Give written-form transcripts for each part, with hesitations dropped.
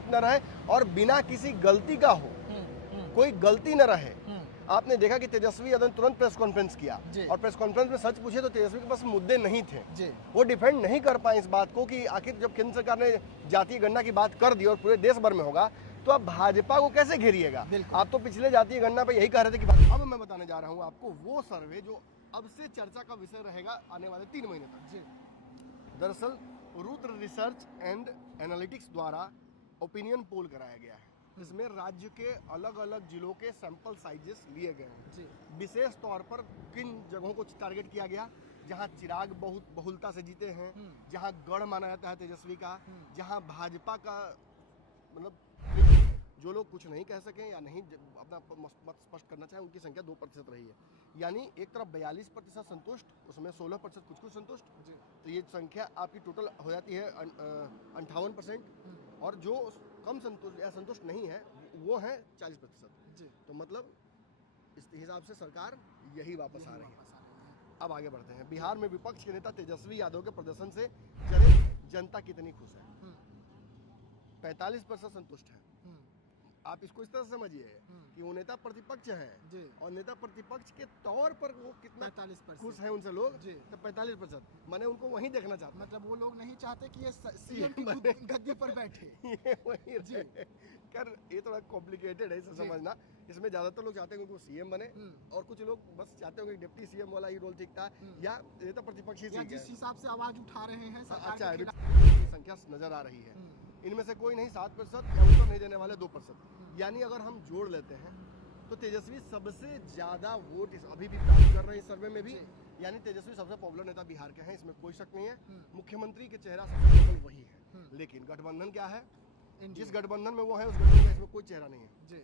सीमित न रहे और बिना किसी गलती का हो, कोई गलती न रहे। आपने देखा कि तेजस्वी यादव ने तुरंत प्रेस कॉन्फ्रेंस किया और प्रेस कॉन्फ्रेंस में सच पूछे तो तेजस्वी के पास मुद्दे नहीं थे। वो डिफेंड नहीं कर पाए इस बात को कि आखिर जब केंद्र सरकार ने जातीय गणना की बात कर दी और पूरे देश भर में होगा तो आप भाजपा को कैसे घेरिएगा। आप तो पिछले जातीय गणना पे यही कह रहे थे कि अब मैं बताने जा रहा हूँ आपको वो सर्वे जो अब से चर्चा का विषय रहेगा आने वाले 3 महीने तक। दरअसल रुद्र रिसर्च एंड एनालिटिक्स द्वारा ओपिनियन पोल कराया गया है। इसमें राज्य के अलग अलग जिलों के सैंपल साइजेस लिए गए हैं। विशेष तौर पर किन जगहों को टारगेट किया गया जहां चिराग बहुत बहुलता से जीते हैं, जहां गढ़ माना जाता है तेजस्वी का, जहां भाजपा का मतलब जो लोग कुछ नहीं कह सकें या नहीं अपना मत स्पष्ट करना चाहें उनकी संख्या 2% रही है। यानी एक तरफ 42% संतुष्ट, उसमें 16% कुछ संतुष्ट, तो ये संख्या आपकी टोटल हो जाती है 58%। और जो कम संतुष्ट या संतुष्ट नहीं है वो है 40%। तो मतलब इस हिसाब से सरकार यही वापस आ रही है। अब आगे बढ़ते हैं। बिहार में विपक्ष के नेता तेजस्वी यादव के प्रदर्शन से जनता कितनी खुश है। 45% संतुष्ट है। आप इसको इस तरह से समझिए कि वो नेता प्रतिपक्ष है और नेता प्रतिपक्ष के तौर पर वो कितना 45% खुश है उनसे लोग, तो 45% मैंने उनको वहीं देखना चाहता। मतलब वो लोग नहीं चाहते कि ये सीएम की गद्दी पर बैठे। ये वही कर ये थोड़ा कॉम्प्लिकेटेड है इसे समझना। इसमें ज्यादातर लोग चाहते हैं कि वो सीएम बने और कुछ लोग बस चाहते होंगे डिप्टी सीएम वाला ही रोल ठीक था या नेता प्रतिपक्ष ही जिस हिसाब से आवाज उठा रहे हैं अच्छा संख्या नजर आ रही है। इनमें से कोई नहीं 7% या उत्तर नहीं देने वाले 2%। यानी अगर हम जोड़ लेते हैं तो तेजस्वी सबसे ज्यादा वोट अभी भी प्राप्त कर रहे हैं इस सर्वे में भी। यानी तेजस्वी सबसे पॉपुलर नेता बिहार के हैं, इसमें कोई शक नहीं है। मुख्यमंत्री के चेहरा सबसे पॉपुलर वही है। लेकिन गठबंधन क्या है, जिस गठबंधन में वो है उस गठबंधन में इसमें कोई चेहरा नहीं है।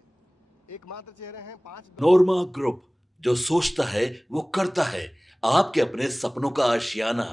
एकमात्र चेहरे हैं 5 नोरमा ग्रुप, जो सोचता है वो करता है। आपके अपने सपनों का आशियाना।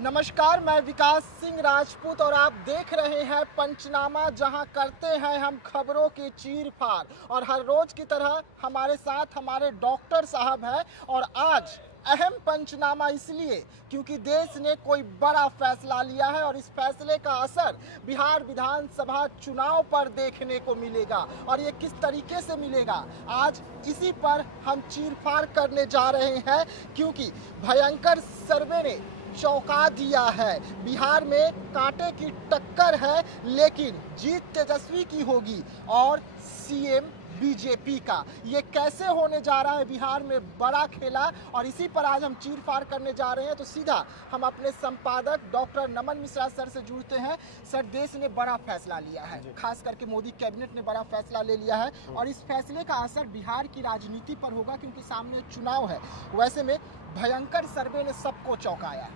नमस्कार, मैं विकास सिंह राजपूत और आप देख रहे हैं पंचनामा, जहां करते हैं हम खबरों की चीर फाड़। और हर रोज की तरह हमारे साथ हमारे डॉक्टर साहब हैं। और आज अहम पंचनामा इसलिए क्योंकि देश ने कोई बड़ा फैसला लिया है और इस फैसले का असर बिहार विधानसभा चुनाव पर देखने को मिलेगा। और ये किस तरीके से मिलेगा, आज इसी पर हम चीरफाड़ करने जा रहे हैं। क्योंकि भयंकर सर्वे ने चौंका दिया है। बिहार में कांटे की टक्कर है, लेकिन जीत तेजस्वी की होगी और सीएम बीजेपी का। ये कैसे होने जा रहा है, बिहार में बड़ा खेला, और इसी पर आज हम चीरफाड़ करने जा रहे हैं। तो सीधा हम अपने संपादक डॉक्टर नमन मिश्रा सर से जुड़ते हैं। सर, देश ने बड़ा फैसला लिया है, खास करके मोदी कैबिनेट ने बड़ा फैसला ले लिया है और इस फैसले का असर बिहार की राजनीति पर होगा क्योंकि सामने चुनाव है। वैसे में भयंकर सर्वे ने सबको चौंकाया।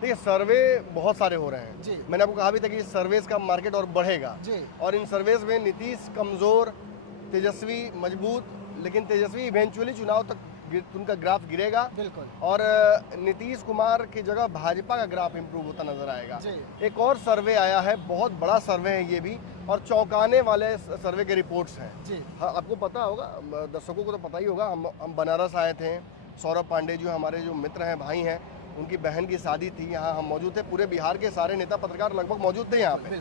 देखिए, सर्वे बहुत सारे हो रहे हैं। मैंने आपको कहा भी था कि सर्वेस का मार्केट और बढ़ेगा और इन सर्वेस में नीतीश कमजोर, तेजस्वी मजबूत, लेकिन तेजस्वी इवेंचुअली चुनाव तक उनका ग्राफ गिरेगा। बिल्कुल। और नीतीश कुमार की जगह भाजपा का ग्राफ इंप्रूव होता नजर आएगा। एक और सर्वे आया है, बहुत बड़ा सर्वे है ये भी, और चौंकाने वाले सर्वे के रिपोर्ट्स हैं। हाँ, आपको पता होगा, दर्शकों को तो पता ही होगा, हम बनारस आए थे। सौरभ पांडे जो हमारे जो मित्र हैं, भाई हैं, उनकी बहन की शादी थी, यहाँ हम मौजूद थे। पूरे बिहार के सारे नेता पत्रकार लगभग मौजूद थे यहाँ पे।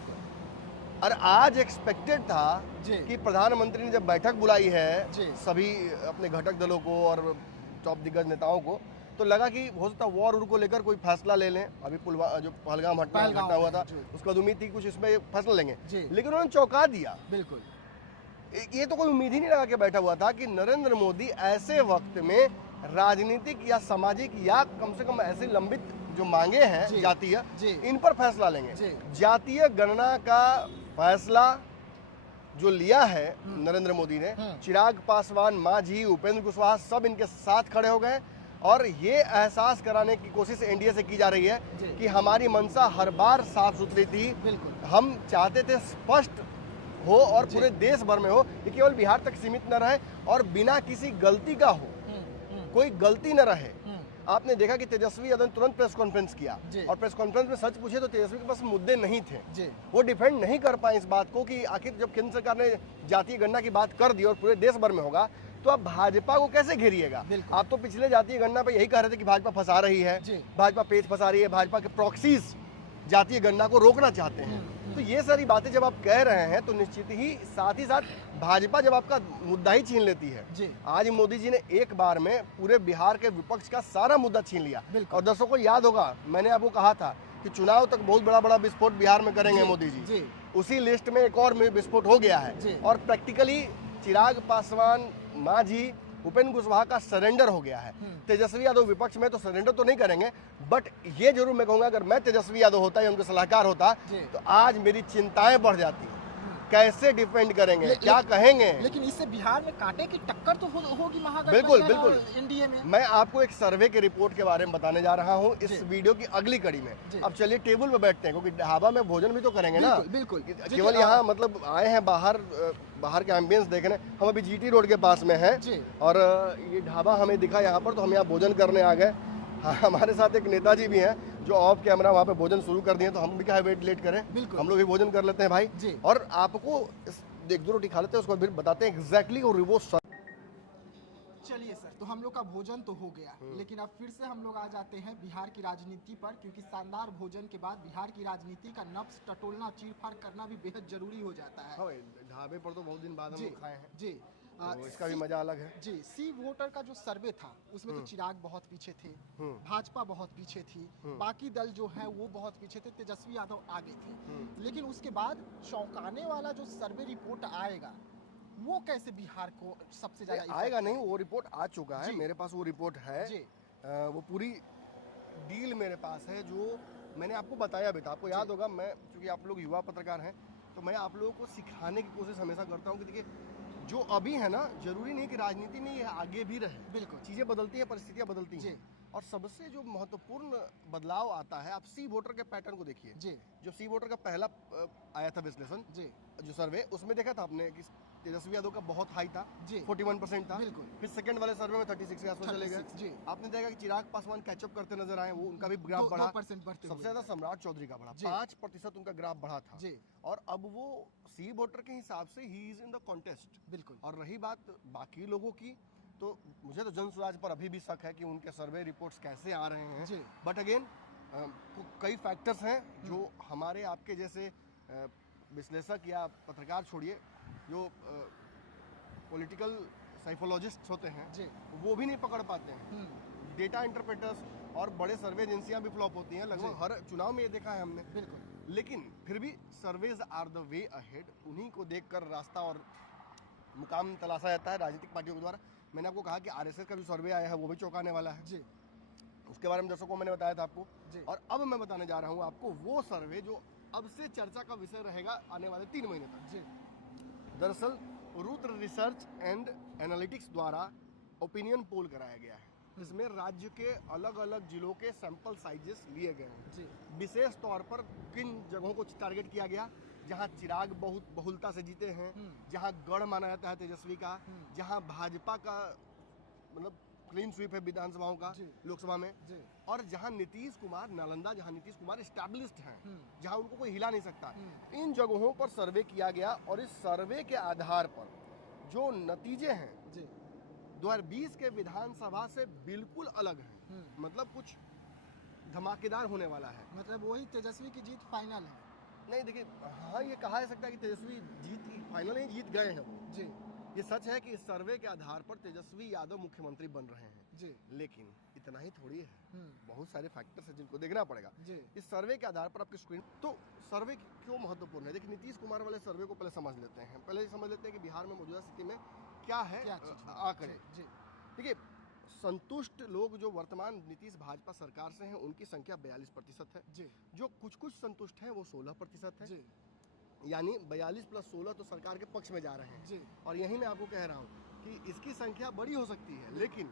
और आज एक्सपेक्टेड था कि प्रधानमंत्री ने जब बैठक बुलाई है सभी अपने घटक दलों को और टॉप दिग्गज नेताओं को, तो लगा कि हो सकता वॉर को लेकर कोई फैसला ले लें। अभी जो पहलगाम घटना हुआ था उसके बाद उम्मीद थी कुछ इसमें फैसला लेंगे, लेकिन उन्होंने चौंका दिया। बिल्कुल, ये तो कोई उम्मीद ही नहीं लगा के बैठा हुआ था कि नरेंद्र मोदी ऐसे वक्त में राजनीतिक या सामाजिक या कम से कम ऐसे लंबित जो मांगे हैं जातीय, इन पर फैसला लेंगे। जातीय गणना का फैसला जो लिया है नरेंद्र मोदी ने, चिराग पासवान, मांझी, उपेंद्र कुशवाहा सब इनके साथ खड़े हो गए और ये एहसास कराने की कोशिश एनडीए से की जा रही है कि हमारी मंशा हर बार साफ सुथरी थी। हम चाहते थे स्पष्ट हो और पूरे देश भर में हो, ये केवल बिहार तक सीमित न रहे और बिना किसी गलती का हो, कोई गलती न रहे। आपने देखा कि तेजस्वी यादव ने तुरंत प्रेस कॉन्फ्रेंस किया और प्रेस कॉन्फ्रेंस में सच पूछे तो तेजस्वी के पास मुद्दे नहीं थे। वो डिफेंड नहीं कर पाए इस बात को कि आखिर जब केंद्र सरकार ने जातीय गणना की बात कर दी और पूरे देश भर में होगा तो आप भाजपा को कैसे घेरिएगा। आप तो पिछले जातीय गणना पे यही कह रहे थे कि भाजपा फंसा रही है, भाजपा पेच फंसा रही है, भाजपा के प्रॉक्सीज जातीय गणना को रोकना चाहते हैं। तो ये सारी बातें जब आप कह रहे हैं तो निश्चित ही साथ भाजपा जब आपका मुद्दा ही छीन लेती है। आज मोदी जी ने एक बार में पूरे बिहार के विपक्ष का सारा मुद्दा छीन लिया। और दर्शकों को याद होगा, मैंने आपको कहा था कि चुनाव तक बहुत बड़ा बड़ा विस्फोट बिहार में करेंगे मोदी जी। उसी लिस्ट में एक और विस्फोट हो गया है और प्रैक्टिकली चिराग पासवान, मांझी, उपेंद्र कुशवाहा का सरेंडर हो गया है। तेजस्वी यादव विपक्ष में तो सरेंडर तो नहीं करेंगे, बट ये जरूर मैं कहूंगा अगर मैं तेजस्वी यादव होता या उनके सलाहकार होता तो आज मेरी चिंताएं बढ़ जाती। कैसे डिफेंड करेंगे, क्या कहेंगे? लेकिन इससे बिहार में कांटे की टक्कर तो होगी महागठबंधन बिल्कुल बिल्कुल एनडीए में। मैं आपको एक सर्वे की रिपोर्ट के बारे में बताने जा रहा हूँ इस वीडियो की अगली कड़ी में। अब चलिए टेबल पे बैठते हैं, क्योंकि ढाबा में भोजन भी तो करेंगे ना। बिल्कुल केवल यहाँ मतलब आए हैं बाहर के एम्बियंस देखने। हम अभी जीटी रोड के पास में हैं और ये ढाबा हमें दिखा यहाँ पर, तो हम यहाँ भोजन करने आ गए। हाँ, हमारे साथ एक नेताजी भी हैं जो ऑफ कैमरा वहाँ पे भोजन शुरू कर दिए, तो हम भी क्या वेट लेट करें, हम लोग भी भोजन कर लेते हैं भाई। और आपको एक दो रोटी खा लेते हैं, उसको फिर बताते हैं एग्जैक्टली। और वो चलिए सर, तो हम लोग का भोजन तो हो गया, लेकिन अब फिर से हम लोग आ जाते हैं बिहार की राजनीति पर, क्योंकि शानदार भोजन के बाद बिहार की राजनीति का नब्ज टटोलना, चीर-फाड़ करना भी बेहद जरूरी हो जाता है। ढाबे पर तो बहुत दिन बाद हम खाए हैं जी, तो इसका भी मजा अलग है जी। सी वोटर का जो सर्वे था उसमें तो चिराग बहुत पीछे थे, भाजपा बहुत पीछे थी, बाकी दल जो है वो बहुत पीछे थे, तेजस्वी यादव आगे थे। लेकिन उसके बाद चौंकाने वाला जो सर्वे रिपोर्ट आएगा वो कैसे बिहार को सबसे ज्यादा आएगा? नहीं, वो रिपोर्ट आ चुका है, मेरे पास वो रिपोर्ट है। वो पूरी डील मेरे पास है जो मैंने आपको बताया भी था। आपको याद होगा, मैं क्योंकि आप लोग युवा पत्रकार हैं तो मैं आप लोगों को सिखाने की कोशिश हमेशा करता हूँ कि देखिए जो अभी है ना, जरूरी नहीं कि राजनीति में ये आगे भी रहे। बिल्कुल, चीजें बदलती हैं, परिस्थितियां बदलती हैं। और सबसे जो महत्वपूर्ण बदलाव आता है, आप सी वोटर के पैटर्न को देखिए। जो सी वोटर का पहला आया था विश्लेषण, जो सर्वे, उसमें देखा था आपने कि तेजस्वी यादव का बहुत हाई था, 41% था। फिर सेकंड वाले सर्वे में 36 के आसपास चले गए। आपने देखा कि चिराग पासवान कैचअप करते नजर आए, वो उनका भी ग्राफ बढ़ा। सबसे ज्यादा सम्राट चौधरी का बढ़ा, 5% उनका ग्राफ बढ़ा था। और अब वो सी वोटर के हिसाब से he is in the contest. बिल्कुल। और रही बात बाकी लोगों की, तो मुझे तो जनसुराज पर अभी भी शक है कि उनके सर्वे रिपोर्ट्स कैसे आ रहे हैं। बट अगेन कई फैक्टर्स हैं जो हमारे आपके जैसे विश्लेषक या पत्रकार छोड़िए, जो पॉलिटिकल साइकोलॉजिस्ट होते हैं वो भी नहीं पकड़ पाते हैं। डेटा इंटरप्रेटर्स और बड़े सर्वे एजेंसियां भी फ्लॉप होती हैं, लगभग हर चुनाव में ये देखा है हमने। बिल्कुल। लेकिन फिर भी surveys are the way ahead, उन्हीं को देखकर रास्ता और मुकाम तलाशा जाता है राजनीतिक पार्टियों के द्वारा। मैंने आपको कहा कि आरएसएस का भी सर्वे आया है, वो भी चौंकाने वाला है। उसके बारे में दर्शकों को मैंने बताया था आपको। और अब मैं बताने जा रहा हूँ आपको वो सर्वे जो अब से चर्चा का विषय रहेगा आने वाले 3 महीने तक। दरअसल रुद्र रिसर्च एंड एनालिटिक्स द्वारा ओपिनियन पोल कराया गया है। इसमें राज्य के अलग अलग जिलों के सैंपल साइजेस लिए गए हैं। विशेष तौर पर किन जगहों को टारगेट किया गया, जहां चिराग बहुत बहुलता से जीते हैं, जहां गढ़ माना जाता है तेजस्वी का, जहां भाजपा का मतलब क्लीन स्वीप है विधानसभाओं का लोकसभा में, और जहां नीतीश कुमार, नालंदा जहां नीतीश कुमार एस्टैब्लिश्ड हैं, जहां उनको कोई हिला नहीं सकता, इन जगहों पर सर्वे किया गया। और इस सर्वे के आधार पर जो नतीजे हैं 2020 के विधानसभा से बिल्कुल अलग हैं। मतलब कुछ धमाकेदार होने वाला है। मतलब वही तेजस्वी की जीत फाइनल है। नहीं देखिए, हाँ ये कहा जा सकता है कि तेजस्वी फाइनल नहीं, जीत गए हैं वो। ये सच है कि इस सर्वे के आधार पर तेजस्वी यादव मुख्यमंत्री बन रहे हैं। लेकिन इतना ही थोड़ी है, बहुत सारे फैक्टर्स हैं जिनको देखना पड़ेगा। इस सर्वे के आधार पर आपकी स्क्रीन, तो सर्वे क्यों महत्वपूर्ण है? देखिए, नीतीश कुमार वाले सर्वे को पहले समझ लेते हैं। पहले समझ लेते हैं कि बिहार में मौजूदा स्थिति में क्या है आंकड़े। देखिए, संतुष्ट लोग जो वर्तमान नीतीश भाजपा सरकार से हैं उनकी संख्या 42% है। जो कुछ संतुष्ट हैं वो 16% है। यानी 42 + 16 तो सरकार के पक्ष में जा रहे हैं। और यही मैं आपको कह रहा हूँ कि इसकी संख्या बड़ी हो सकती है, लेकिन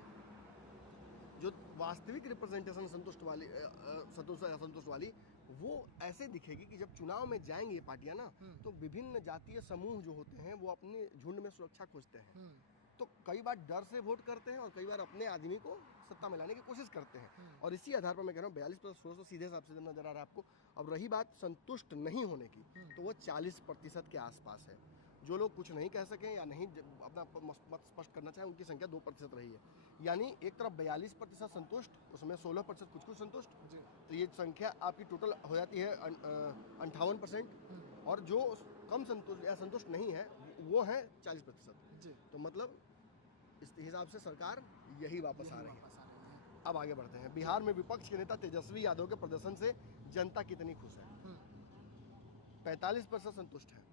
जो वास्तविक रिप्रेजेंटेशन संतुष्ट वाली वो ऐसे दिखेगी कि जब चुनाव में जाएंगे ये पार्टियां ना, तो विभिन्न जातीय समूह जो होते हैं वो अपने झुंड में सुरक्षा खोजते हैं। तो कई बार डर से वोट करते हैं और कई बार अपने आदमी को सत्ता में लाने की कोशिश करते हैं। और इसी आधार पर मैं कह रहा हूँ 42 + 16 सीधे हिसाब से नजर आ रहा है आपको। अब रही बात संतुष्ट नहीं होने की, तो वो 40% के आसपास है। जो लोग कुछ नहीं कह सकें या नहीं अपना मत स्पष्ट करना चाहें, उनकी संख्या 2% रही है। यानी एक तरफ 42% संतुष्ट, उसमें 16% कुछ संतुष्ट, तो ये संख्या आपकी टोटल हो जाती है 58%। और जो कम संतुष्ट या संतुष्ट नहीं है वो है 40%। तो मतलब इस हिसाब से सरकार यही वापस आ रही है। अब आगे बढ़ते हैं। बिहार में विपक्ष के नेता तेजस्वी यादव के प्रदर्शन से जनता कितनी खुश है? 45% संतुष्ट है।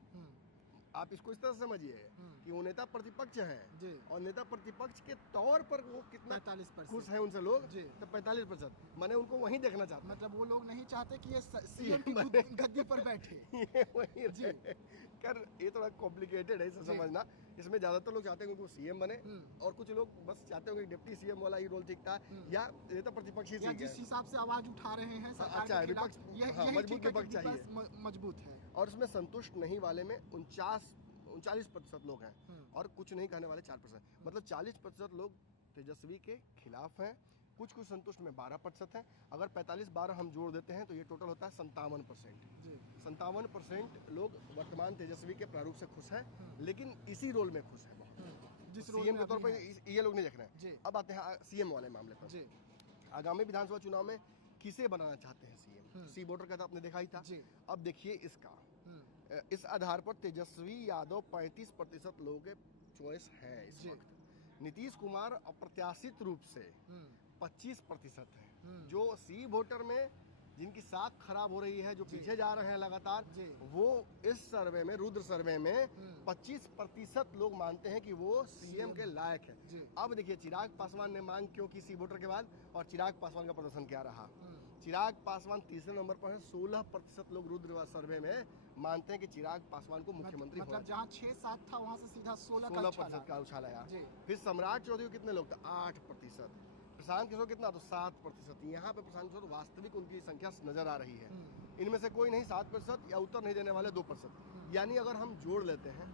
आप इसको इस तरह से समझिए कि वो नेता प्रतिपक्ष है और नेता प्रतिपक्ष के तौर पर वो कितना 45% खुश है उनसे लोग, तो 45%। मैंने उनको वहीं देखना चाहता, मतलब वो लोग नहीं चाहते कि ये सीएम की गद्दी पर बैठे। ये वही जी कर, ये थोड़ा कॉम्प्लिकेटेड है इसे समझना। इसमें ज्यादातर लोग चाहते हैं कि वो सीएम बने और कुछ लोग बस चाहते हैं कि डिप्टी सीएम वाला ही रोल ठीक था या नेता प्रतिपक्ष ही ठीक जिस हिसाब से आवाज उठा रहे हैं सरकार के खिलाफ, मजबूत विपक्ष चाहिए, मजबूत है। और उसमें संतुष्ट नहीं वाले में 39% लोग हैं और कुछ नहीं कहने वाले 4%। मतलब 40% लोग तेजस्वी के खिलाफ हैं, कुछ संतुष्ट में 12% हैं। अगर 45-12 हम जोड़ देते हैं तो ये टोटल होता है 57%। 57% लोग वर्तमान तेजस्वी के प्रारूप से खुश हैं, लेकिन इसी रोल में खुश है बहुत, जिस सीएम के तौर पर ये लोग नहीं देख रहे हैं। अब आते हैं सीएम वाले मामले पर। आगामी विधानसभा चुनाव में किसे बनाना चाहते हैं सीएम? सी वोटर का तो आपने देखा ही था। अब देखिए इसका, इस आधार पर तेजस्वी यादव 35% लोगों के चॉइस है इस वक्त। नीतीश कुमार अप्रत्याशित रूप से 25% है। जो सी वोटर में जिनकी साख खराब हो रही है, जो पीछे जा रहे हैं लगातार, वो इस सर्वे में, रुद्र सर्वे में 25% लोग मानते हैं कि वो सीएम के लायक है। अब देखिए चिराग पासवान ने मांग क्यों की सी वोटर के बाद, और चिराग पासवान का प्रदर्शन क्या रहा। चिराग पासवान तीसरे नंबर पर है। 16% लोग रुद्र सर्वे में मानते हैं कि चिराग पासवान को मुख्यमंत्री मतलब जहाँ 6-7 था वहाँ से सीधा 16% का उछाल आया। फिर सम्राट चौधरी कितने लोग थे? 8%। प्रशांत किशोर कितना? तो 7%। यहाँ पे प्रशांत किशोर वास्तविक उनकी संख्या नजर आ रही है। इनमें से कोई नहीं 7% या उत्तर नहीं देने वाले 2%। यानी अगर हम जोड़ लेते हैं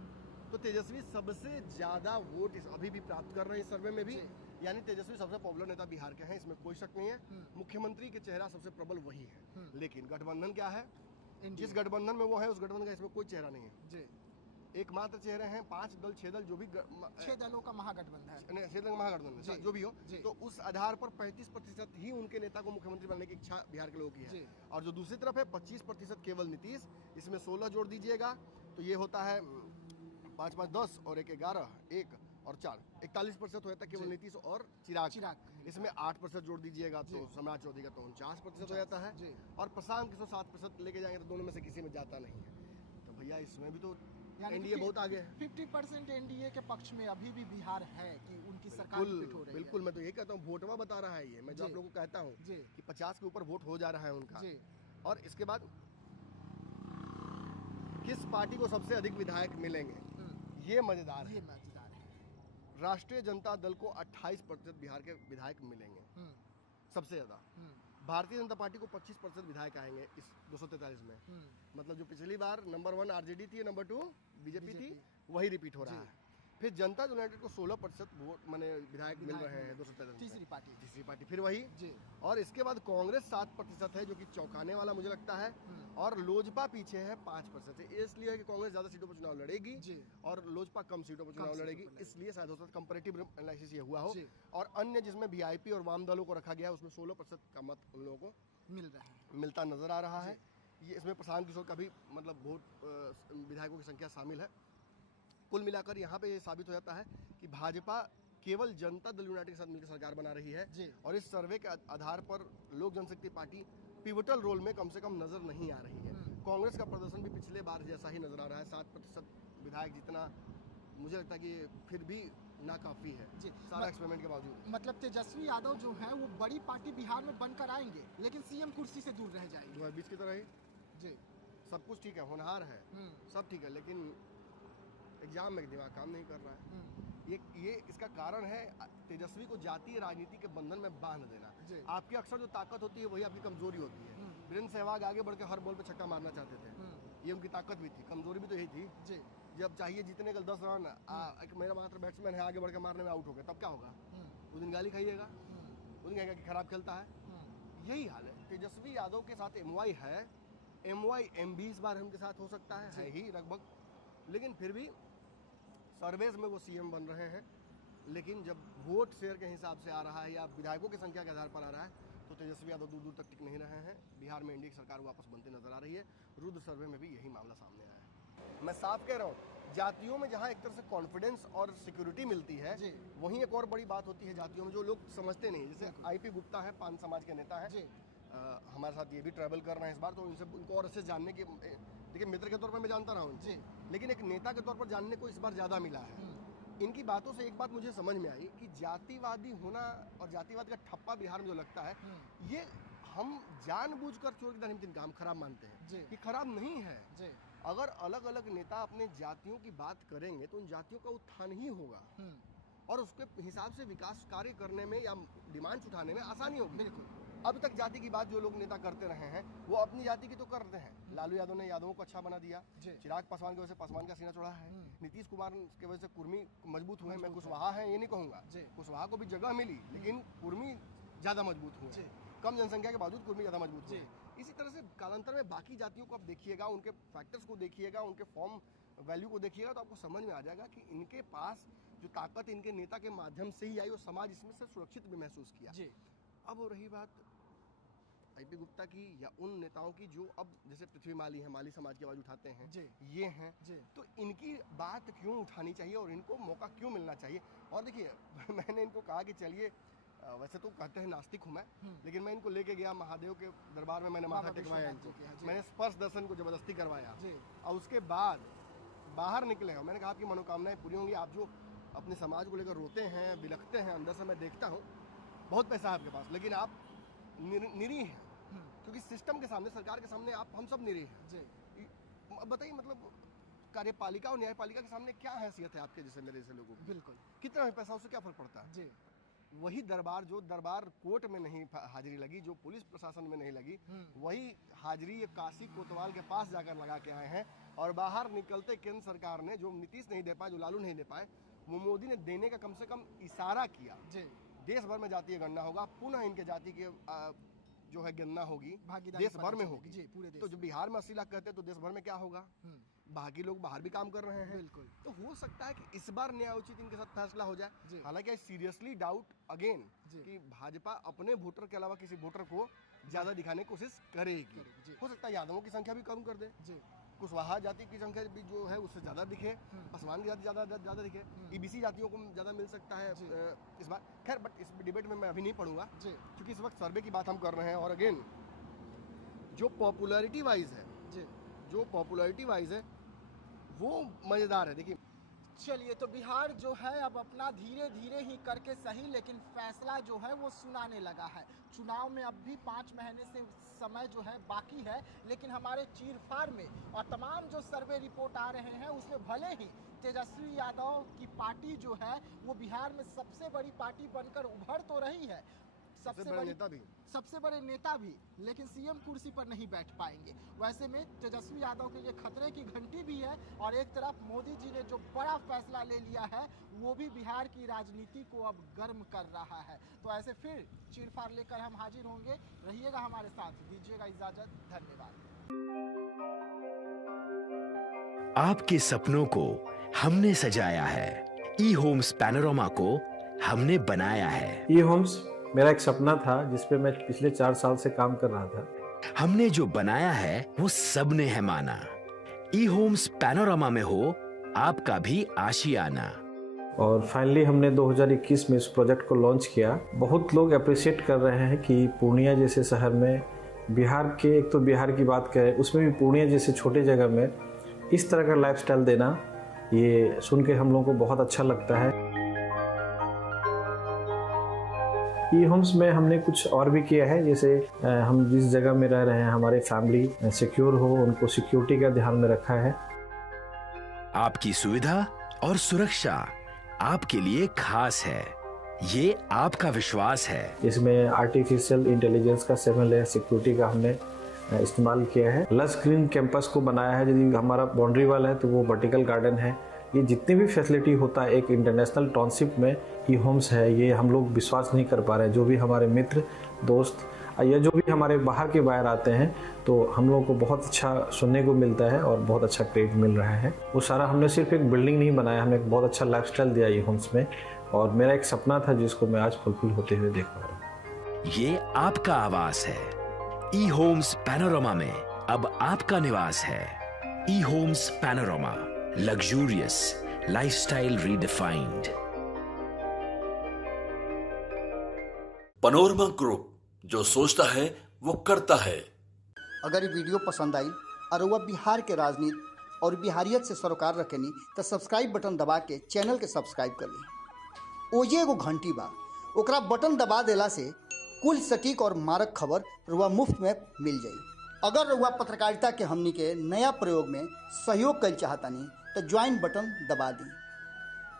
तो तेजस्वी सबसे ज्यादा वोट अभी भी प्राप्त कर रहे हैं इस सर्वे में भी। यानी तेजस्वी सबसे पॉपुलर नेता बिहार के हैं, इसमें कोई शक नहीं है। मुख्यमंत्री के चेहरा सबसे प्रबल वही है। लेकिन गठबंधन क्या है? जिस गठबंधन में वो है उस गठबंधन का इसमें कोई चेहरा नहीं है। एकमात्र चेहरे हैं 5 दल 6 दल, जो भी 6 दलों का महागठबंधन है, 6 दलों का महागठबंधन जो भी हो, तो उस आधार पर 35% ही उनके नेता को मुख्यमंत्री बनने की इच्छा बिहार के लोगों की है। और जो दूसरी तरफ है 25% केवल नीतीश, इसमें 16 जोड़ दीजिएगा तो ये होता है 5, 5, 10 और 1, 11, 1 और 4, 41% होता है केवल नीतीश और चिराग। इसमें 8% जोड़ दीजिएगा तो सम्राट चौधरी का तो 49% हो जाता है। और प्रशांत किशोर 7% लेके जाएंगे तो दोनों में से किसी में जाता नहीं है। तो भैया इसमें भी तो एनडीए बहुत आगे है। 50% एनडीए के पक्ष में अभी भी बिहार है कि उनकी सरकार फिट हो रही है। बिल्कुल, मैं तो ये कहता हूँ, वोटवा बता रहा है ये। मैं जो आप लोगों को कहता हूँ कि 50 के ऊपर वोट हो जा रहा है उनका। और इसके बाद किस पार्टी को सबसे अधिक विधायक मिलेंगे, ये मजेदार है। राष्ट्रीय जनता दल को 28% बिहार के विधायक मिलेंगे, सबसे ज्यादा। भारतीय जनता पार्टी को 25% विधायक आएंगे इस 243 में। मतलब जो पिछली बार नंबर 1 आरजेडी थी, नंबर 2 बीजेपी थी, वही रिपीट हो रहा है। फिर जनता यूनाइटेड को 16% वोट माने विधायक मिल रहे हैं 243। तीसरी पार्टी फिर वही। और इसके बाद कांग्रेस 7% है, जो कि चौंकाने वाला मुझे लगता है। और लोजपा पीछे है 5% से। इसलिए है कि कांग्रेस ज्यादा सीटों पर चुनाव लड़ेगी और लोजपा कम सीटों पर चुनाव लड़ेगी, इसलिए शायद हो सकता है कंपैरेटिव एनालिसिस ये हुआ हो। और अन्य जिसमें वीआईपी और वाम दलों को रखा गया है उसमें 16% का मत उन लोगों को मिलता नजर आ रहा है। ये इसमें प्रशांत किशोर का भी मतलब वोट विधायकों की संख्या शामिल है। कुल मिलाकर यहाँ पे ये साबित हो जाता है कि भाजपा केवल जनता दल यूनाइटेड के साथ मिलकर सरकार बना रही है। और इस सर्वे के आधार पर लोक जनशक्ति पार्टी पिवटल रोल में कम से कम नजर नहीं आ रही है। कांग्रेस का प्रदर्शन भी पिछले बार जैसा ही नजर आ रहा है। 7% विधायक जितना मुझे लगता है कि फिर भी नाकाफी है सारा एक्सपेरिमेंट के बावजूद। मतलब तेजस्वी यादव जो है वो बड़ी पार्टी बिहार में बनकर आएंगे, लेकिन सीएम कुर्सी से दूर रह जाएंगे। 2020 की तरह ही सब कुछ ठीक है, होनहार है, सब ठीक है, लेकिन एग्जाम में दिमाग काम नहीं कर रहा है। ये इसका कारण है तेजस्वी को जातीय राजनीति के बंधन में बांध देना। आपकी अक्सर जो ताकत होती है वही आपकी कमजोरी होती है। वीरेंद्र सहवाग आगे बढ़ के हर बॉल पे छक्का मारना चाहते थे, ये उनकी ताकत भी थी, कमजोरी भी तो यही थी। जब चाहिए जीतने का 10 रन, एक मेरा मात्र बैट्समैन है आगे बढ़ के मारने में आउट हो गया, तब क्या होगा? उस दिन गाली खाइएगा, उस दिन कहेगा कि खराब खेलता है। यही हाल है तेजस्वी यादव के साथ। एमवाई है, एमवाई एम भी इस बार उनके साथ हो सकता है ही लगभग। लेकिन फिर भी सर्वेज में वो सीएम बन रहे हैं। लेकिन जब वोट शेयर के हिसाब से आ रहा है या विधायकों की संख्या के आधार पर आ रहा है तो तेजस्वी यादव दूर दूर तक टिक नहीं रहे हैं। बिहार में एनडीए की सरकार वापस बनते नजर आ रही है। रुद्र सर्वे में भी यही मामला सामने आया है। मैं साफ कह रहा हूँ, जातियों में जहाँ एक तरह से कॉन्फिडेंस और सिक्योरिटी मिलती है, वहीं एक और बड़ी बात होती है जातियों में जो लोग समझते नहीं। जैसे आईपी गुप्ता है, पान समाज के नेता है, हमारे साथ ये भी ट्रैवल कर रहे हैं इस बार, तो इनसे उनको और अच्छे जानने की, देखिए मित्र के तौर पर मैं जानता रहा हूँ इनसे, लेकिन एक नेता के तौर पर जानने को इस बार ज़्यादा मिला है। इनकी बातों से एक बात मुझे समझ में आई कि जातिवादी होना और जातिवाद का ठप्पा बिहार में जो लगता है, ये हम जानबूझकर चोर की तरह काम खराब मानते हैं। ये खराब नहीं है। अगर अलग अलग नेता अपने जातियों की बात करेंगे तो उन जातियों का उत्थान ही होगा और उसके हिसाब से विकास कार्य करने में या डिमांड्स उठाने में आसानी होगी। बिल्कुल। अब तक जाति की बात जो लोग नेता करते रहे हैं वो अपनी जाति की तो करते हैं। लालू यादव ने यादवों को अच्छा बना दिया, चिराग पासवान की वजह से पासवान का सीना चौड़ा है, नीतीश कुमार की वजह से कुर्मी मजबूत हुए। मैं कुशवाहा है ये नहीं कहूँगा, कुशवाहा को भी जगह मिली लेकिन कुर्मी ज़्यादा मजबूत हुए, कम जनसंख्या के बावजूद कुर्मी ज़्यादा मजबूत हुए। इसी तरह से कालांतर में बाकी जातियों को आप देखिएगा, उनके फैक्टर्स को देखिएगा, उनके फॉर्म वैल्यू को देखिएगा तो आपको समझ में आ जाएगा कि इनके पास जो ताकत इनके नेता के माध्यम से ही आई, वो समाज इसमें से सुरक्षित भी महसूस किया। अब वो रही बात आईपी गुप्ता की या उन नेताओं की जो अब जैसे पृथ्वी माली है, माली समाज की आवाज उठाते हैं, ये हैं, तो इनकी बात क्यों उठानी चाहिए और इनको मौका क्यों मिलना चाहिए। और देखिए मैंने इनको कहा कि चलिए, वैसे तो कहते हैं नास्तिक हूँ मैं, लेकिन मैं इनको लेके गया महादेव के दरबार में, मैंने माथा टेकवाया इनको, मैंने स्पर्श दर्शन को जबरदस्ती करवाया और उसके बाद बाहर निकले और मैंने कहा आपकी मनोकामनाएं पूरी होंगी। आप जो अपने समाज को लेकर रोते हैं, बिलखते हैं, अंदर से मैं देखता हूँ, बहुत पैसा है आपके पास, लेकिन आप निरीह हैं क्योंकि सिस्टम के सामने, सरकार के सामने आप हम सब निरीह हैं। बताइए मतलब कार्यपालिका और न्यायपालिका के सामने क्या हैसियत है आपके जैसे मेरे जैसे लोगों की? बिल्कुल। कितना पैसा, उससे क्या फर्क पड़ता है? वही दरबार, जो दरबार कोर्ट में नहीं हाजिरी लगी, जो पुलिस प्रशासन में नहीं लगी, वही हाजिरी ये काशी कोतवाल के पास जाकर लगा के आए हैं। और बाहर निकलते केंद्र सरकार ने, जो नीतीश नहीं दे पाए, जो लालू नहीं दे पाए, वो मोदी ने देने का कम से कम इशारा किया। देश भर में जातीय गणना होगा, पुनः इनके जाति के जो है गणना होगी, देश भर में होगी। पूरे देश। तो जो बिहार में 80 लाख कहते हैं तो देश भर में क्या होगा? बाकी लोग बाहर भी काम कर रहे हैं। बिल्कुल। तो हो सकता है कि इस बार न्यायोचित इनके साथ फैसला हो जाए। हालांकि आई सीरियसली डाउट अगेन कि भाजपा अपने वोटर के अलावा किसी वोटर को ज्यादा दिखाने की कोशिश करेगी। हो सकता है यादवों की संख्या भी कम कर दे, कुशवाहा जाति की संख्या भी जो है उससे ज्यादा दिखे, पासवान की जाति ज्यादा दिखे, ईबीसी जातियों को ज्यादा मिल सकता है इस बार। खैर बट इस डिबेट में मैं अभी नहीं पढ़ूंगा क्योंकि इस वक्त सर्वे की बात हम कर रहे हैं। और अगेन जो पॉपुलैरिटी वाइज है वो मजेदार है। देखिए चलिए, तो बिहार जो है अब अपना धीरे धीरे ही करके सही, लेकिन फैसला जो है वो सुनाने लगा है। चुनाव में अब भी 5 महीने से समय जो है बाकी है, लेकिन हमारे चीर-फाड़ में और तमाम जो सर्वे रिपोर्ट आ रहे हैं उसमें भले ही तेजस्वी यादव की पार्टी जो है वो बिहार में सबसे बड़ी पार्टी बनकर उभर तो रही है, सबसे बड़े नेता भी, लेकिन सीएम कुर्सी पर नहीं बैठ पाएंगे। वैसे में तेजस्वी यादव के लिए खतरे की घंटी भी है और एक तरफ मोदी जी ने जो बड़ा फैसला ले लिया है वो भी बिहार की राजनीति को अब गर्म कर रहा है। तो ऐसे फिर चीर-फाड़ लेकर हम हाजिर होंगे, रहिएगा हमारे साथ, दीजिएगा इजाजत, धन्यवाद। आपके सपनों को हमने सजाया है, ई होम्स पैनोरामा को हमने बनाया है। ई होम्स मेरा एक सपना था जिसपे मैं पिछले 4 साल से काम कर रहा था। हमने जो बनाया है वो सबने है माना। ई होम्स पैनोरामा में हो आपका भी आशियाना। और फाइनली हमने 2021 में इस प्रोजेक्ट को लॉन्च किया। बहुत लोग अप्रिशिएट कर रहे हैं कि पूर्णिया जैसे शहर में, बिहार के, एक तो बिहार की बात करें उसमें भी पूर्णिया जैसे छोटे जगह में इस तरह का लाइफस्टाइल देना, ये सुन के हम लोगों को बहुत अच्छा लगता है। ई होम्स में हमने कुछ और भी किया है, जैसे हम जिस जगह में रह रहे हैं हमारे फैमिली सिक्योर हो, उनको सिक्योरिटी का ध्यान में रखा है। आपकी सुविधा और सुरक्षा आपके लिए खास है, ये आपका विश्वास है। इसमें आर्टिफिशियल इंटेलिजेंस का 7 लेयर सिक्योरिटी का हमने इस्तेमाल किया है। लश ग्रीन कैंपस को बनाया है, यदि हमारा बाउंड्री वाल है तो वो वर्टिकल गार्डन है। ये जितनी भी फैसिलिटी होता है एक इंटरनेशनल टाउनशिप में ई होम्स है, ये हम लोग विश्वास नहीं कर पा रहे हैं। जो भी हमारे मित्र दोस्त या जो भी हमारे बाहर के बायर आते हैं तो हम लोगों को बहुत अच्छा सुनने को मिलता है और बहुत अच्छा क्रेडिट मिल रहा है। वो सारा हमने सिर्फ एक बिल्डिंग नहीं बनाया, हमने एक बहुत अच्छा लाइफस्टाइल दिया ई होम्स में, और मेरा एक सपना था जिसको मैं आज फुलफिल होते हुए देख पा रहा हूँ। ये आपका आवास है। ई होम्स पैनोरामा में अब आपका निवास है। E homes panorama, luxurious lifestyle redefined. Panorama group, जो सोचता है वो करता है। अगर ये वीडियो पसंद आई और वह बिहार के राजनीति और बिहारियत से सरोकार रखेनी तो सब्सक्राइब बटन दबा के चैनल के सब्सक्राइब कर ली। ओजे एगो घंटी बा, ओकरा बटन दबा देला से कुल सटीक और मारक खबर रुआ मुफ्त में मिल जाई। अगर रुआ पत्रकारिता के हमनी के नया प्रयोग में सहयोग कर चाहतानी तो ज्वाइन बटन दबा दी।